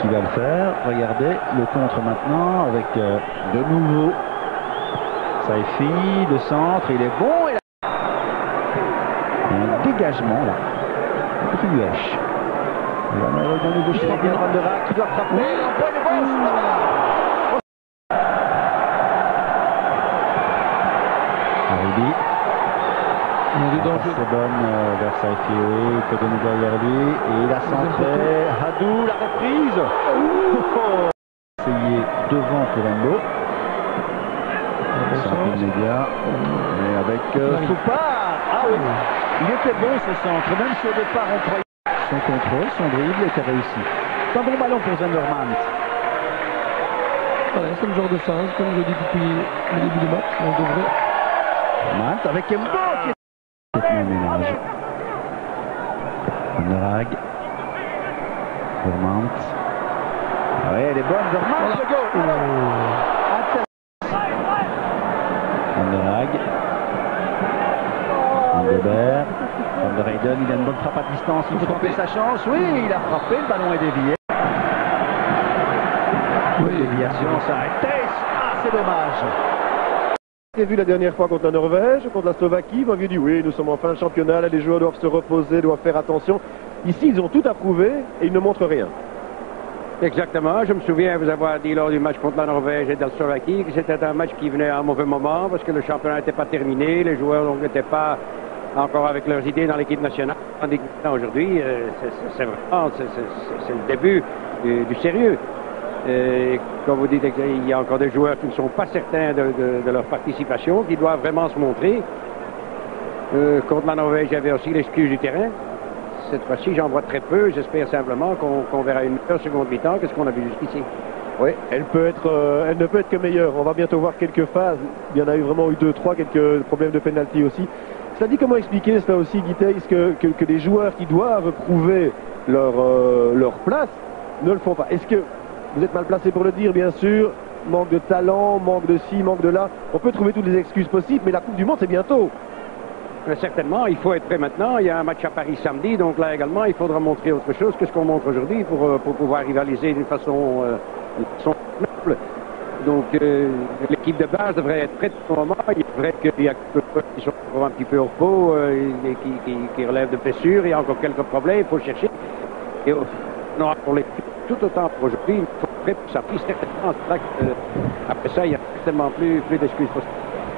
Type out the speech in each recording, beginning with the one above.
qui va le faire. Regardez le contre maintenant avec de nouveau Saifi, le centre, il est bon. Et un dégagement là. Petit Luèche. De nouveau chez les Van der Raak qui doit frapper. Aribi. C'est bonne vers Saifi, oui, il peut donner derrière lui. Et il a centré. Hadou, la reprise. Essayé devant Tourenbo. C'est un peu immédiat. Mais avec Soupard. Ah oui, il était bon ce centre. Même si au départ on croyait son contrôle, son dribble était réussi. C'est un bon ballon pour Zendermans. Voilà, c'est le genre de phase, comme je dis depuis le début du match. On devrait. Mant avec Mbo qui est un ménage. Van der Raak. Vermant. Ah oui, elle est bonne, Vermant, le goal. Van der Raak. Van der Berg. Van der Heyden, il a une bonne frappe à distance, il faut tenter sa chance. Oui, il a frappé, le ballon est dévié. Oui, déviation, ça arrête. Ah, c'est dommage. J'ai vu la dernière fois contre la Norvège, contre la Slovaquie, vous m'aviez dit oui, nous sommes en fin de championnat, là, les joueurs doivent se reposer, doivent faire attention. Ici, ils ont tout approuvé et ils ne montrent rien. Exactement, je me souviens vous avoir dit lors du match contre la Norvège et de la Slovaquie que c'était un match qui venait à un mauvais moment parce que le championnat n'était pas terminé, les joueurs n'étaient pas encore avec leurs idées dans l'équipe nationale. Aujourd'hui, c'est vraiment c'est le début du sérieux. Et comme vous dites, il y a encore des joueurs qui ne sont pas certains de leur participation, qui doivent vraiment se montrer. Contre la Norvège, il y avait aussi l'excuse du terrain. Cette fois-ci, j'en vois très peu. J'espère simplement qu'on verra une meilleure seconde mi-temps que ce qu'on a vu jusqu'ici. Oui, elle ne peut être que meilleure. On va bientôt voir quelques phases. Il y en a eu vraiment eu 2-3, quelques problèmes de pénalty aussi. Ça dit comment expliquer cela aussi, Guiteis, que les joueurs qui doivent prouver leur place ne le font pas. Est-ce que vous êtes mal placé pour le dire, bien sûr, manque de talent, manque de ci, manque de là. On peut trouver toutes les excuses possibles, mais la Coupe du Monde, c'est bientôt. Certainement, il faut être prêt maintenant. Il y a un match à Paris samedi, donc là également, il faudra montrer autre chose que ce qu'on montre aujourd'hui pour pouvoir rivaliser d'une façon noble. Donc l'équipe de base devrait être prête pour le moment. Il est vrai qu'il y a quelques joueurs qui sont un petit peu au repos et qui relèvent de blessures. Il y a encore quelques problèmes, il faut chercher. Et non, pour les tout autant pour aujourd'hui, il faut être prêt pour ça. Puis certainement, après ça, il n'y a certainement plus d'excuses possibles.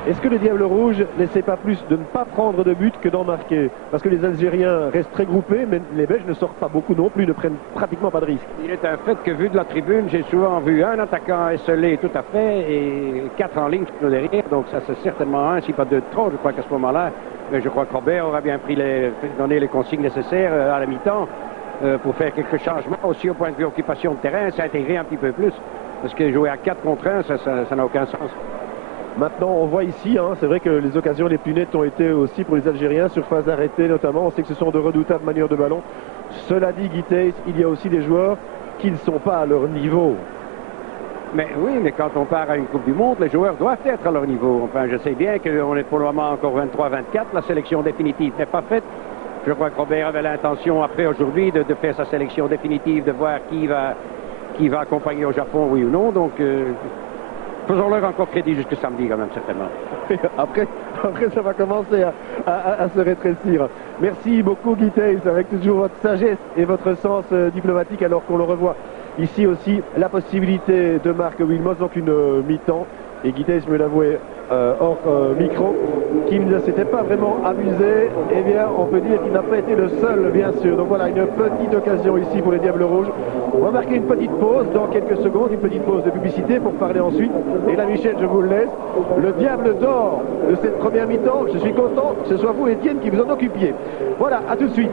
Est-ce que les Diables Rouges n'essaient pas plus de ne pas prendre de but que d'en marquer? Parce que les Algériens restent très groupés, mais les Belges ne sortent pas beaucoup non plus, ne prennent pratiquement pas de risques. Il est un fait que vu de la tribune, j'ai souvent vu un attaquant esselé tout à fait et 4 en ligne derrière. Donc ça c'est certainement un, si pas 2 de trop, je crois qu'à ce moment-là, je crois que Robert aura bien donné les consignes nécessaires à la mi-temps pour faire quelques changements aussi au point de vue occupation de terrain, s'intégrer un petit peu plus. Parce que jouer à 4 contre 1, ça n'a aucun sens. Maintenant, on voit ici, c'est vrai que les occasions les plus nettes ont été aussi pour les Algériens, sur phase arrêtée notamment. On sait que ce sont de redoutables manières de ballon. Cela dit, Guiteis, il y a aussi des joueurs qui ne sont pas à leur niveau. Mais oui, mais quand on part à une Coupe du Monde, les joueurs doivent être à leur niveau. Enfin, je sais bien qu'on est pour le moment encore 23-24. La sélection définitive n'est pas faite. Je crois que Robert avait l'intention, après aujourd'hui, de faire sa sélection définitive, de voir qui va accompagner au Japon, oui ou non. Donc, faisons-leur encore crédit jusque samedi, quand même, certainement. Après, ça va commencer à se rétrécir. Merci beaucoup, Guiteis, avec toujours votre sagesse et votre sens diplomatique, alors qu'on le revoit ici aussi, la possibilité de Marc Wilmots, donc une mi-temps. Et Guiteis me l'avouait hors micro, qu'il ne s'était pas vraiment amusé. Eh bien, on peut dire qu'il n'a pas été le seul, bien sûr. Donc voilà, une petite occasion ici pour les Diables Rouges. On va marquer une petite pause dans quelques secondes, une petite pause de publicité pour parler ensuite. Et là, Michel, je vous le laisse. Le Diable d'or de cette première mi-temps, je suis content que ce soit vous, Étienne, qui vous en occupiez. Voilà, à tout de suite.